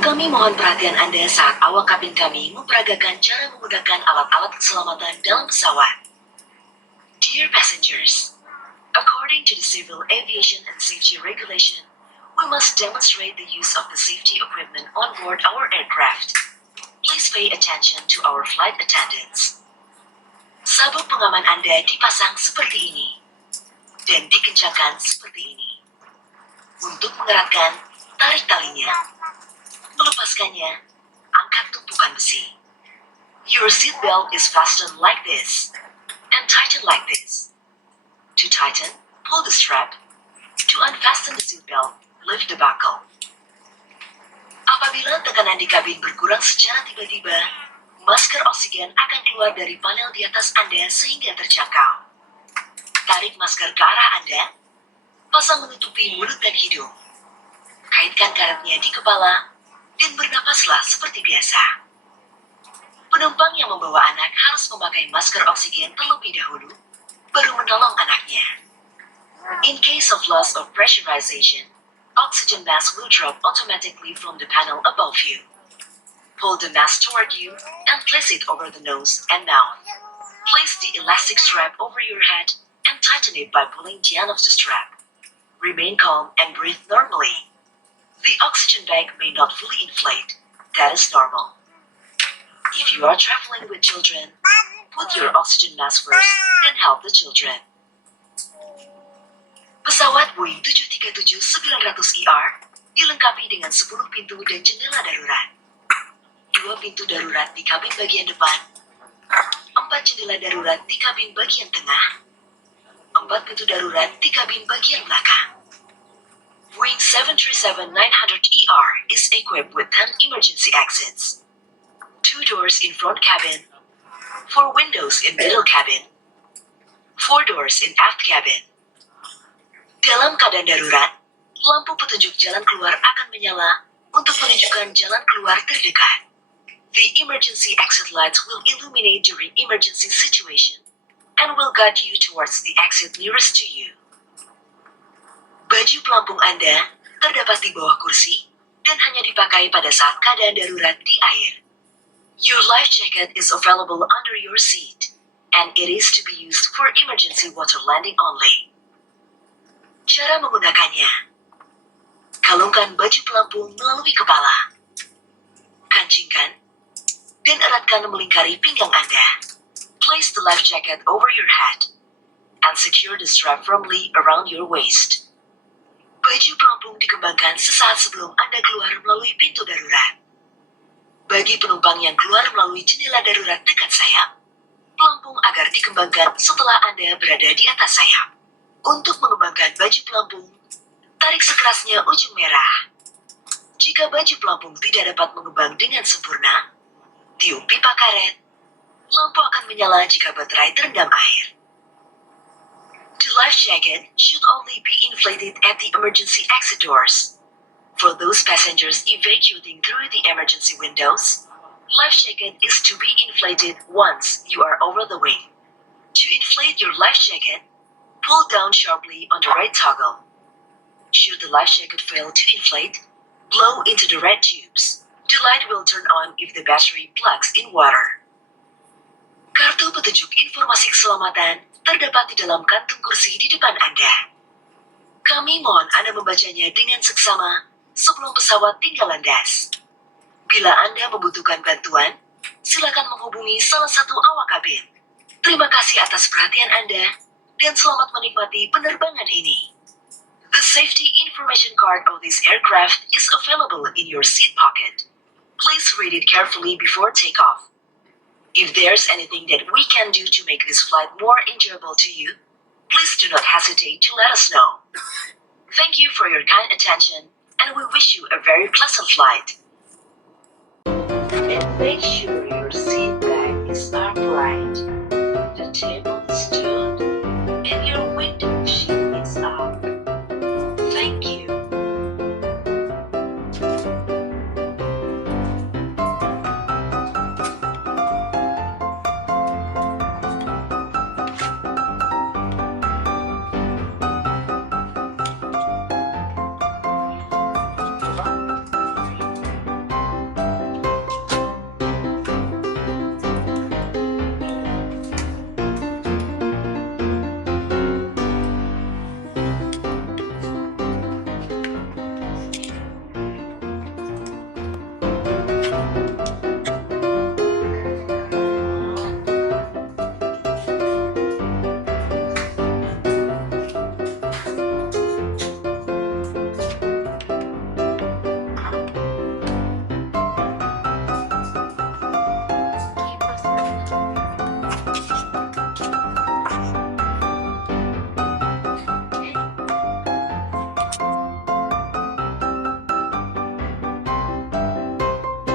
Kami mohon perhatian Anda saat awak kabin kami memperagakan cara menggunakan alat-alat keselamatan dalam pesawat. Dear passengers, according to the Civil Aviation and Safety Regulation, we must demonstrate the use of the safety equipment on board our aircraft. Please pay attention to our flight attendants. Sabuk pengaman Anda dipasang seperti ini dan dikencangkan seperti ini. Untuk mengeratkan, tarik talinya. Melepaskannya, angkat tumpukan besi. Your seat belt is fastened like this and tighten like this. To tighten, pull the strap. To unfasten the seat belt, lift the buckle. Apabila tekanan di kabin berkurang secara tiba-tiba, masker oksigen akan keluar dari panel di atas Anda sehingga terjangkau. Tarik masker ke arah Anda, pasang menutupi mulut dan hidung. Kaitkan karetnya di kepala, dan bernapaslah seperti biasa. Penumpang yang membawa anak harus memakai masker oksigen terlebih dahulu, baru menolong anaknya. In case of loss of pressurization, oxygen mask will drop automatically from the panel above you. Pull the mask toward you and place it over the nose and mouth. Place the elastic strap over your head and tighten it by pulling the end of the strap. Remain calm and breathe normally. The oxygen bag may not fully inflate. That is normal. If you are traveling with children, put your oxygen mask first, then help the children. Pesawat Boeing 737-900ER dilengkapi dengan 10 pintu dan jendela darurat. 2 pintu darurat di kabin bagian depan, 4 jendela darurat di kabin bagian tengah, 4 pintu darurat di kabin bagian belakang. Boeing 737-900ER is equipped with 10 emergency exits, 2 doors in front cabin, 4 windows in middle cabin, 4 doors in aft cabin. Dalam keadaan darurat, lampu petunjuk jalan keluar akan menyala untuk menunjukkan jalan keluar terdekat. The emergency exit lights will illuminate during emergency situation and will guide you towards the exit nearest to you. Baju pelampung Anda terdapat di bawah kursi dan hanya dipakai pada saat keadaan darurat di air. Your life jacket is available under your seat, and it is to be used for emergency water landing only. Cara menggunakannya: kalungkan baju pelampung melalui kepala, kancingkan, dan eratkan melingkari pinggang Anda. Place the life jacket over your head, and secure the strap firmly around your waist. Baju pelampung dikembangkan sesaat sebelum Anda keluar melalui pintu darurat. Bagi penumpang yang keluar melalui jendela darurat dekat sayap, pelampung agar dikembangkan setelah Anda berada di atas sayap. Untuk mengembangkan baju pelampung, tarik sekerasnya ujung merah. Jika baju pelampung tidak dapat mengembang dengan sempurna, tiup pipa karet. Lampu akan menyala jika baterai terendam air. The life jacket should only be inflated at the emergency exit doors. For those passengers evacuating through the emergency windows, life jacket is to be inflated once you are over the wing. To inflate your life jacket, pull down sharply on the right toggle. Should the life jacket fail to inflate, blow into the red tubes. The light will turn on if the battery plugs in water. Kartu petunjuk informasi keselamatan terdapat di dalam kantung kursi di depan Anda. Kami mohon Anda membacanya dengan seksama sebelum pesawat tinggal landas. Bila Anda membutuhkan bantuan, silakan menghubungi salah satu awak kabin. Terima kasih atas perhatian Anda, dan selamat menikmati penerbangan ini. The safety information card of this aircraft is available in your seat pocket. Please read it carefully before takeoff. If there's anything that we can do to make this flight more enjoyable to you, please do not hesitate to let us know. Thank you for your kind attention, and we wish you a very pleasant flight. And make sure your seat bag is upright.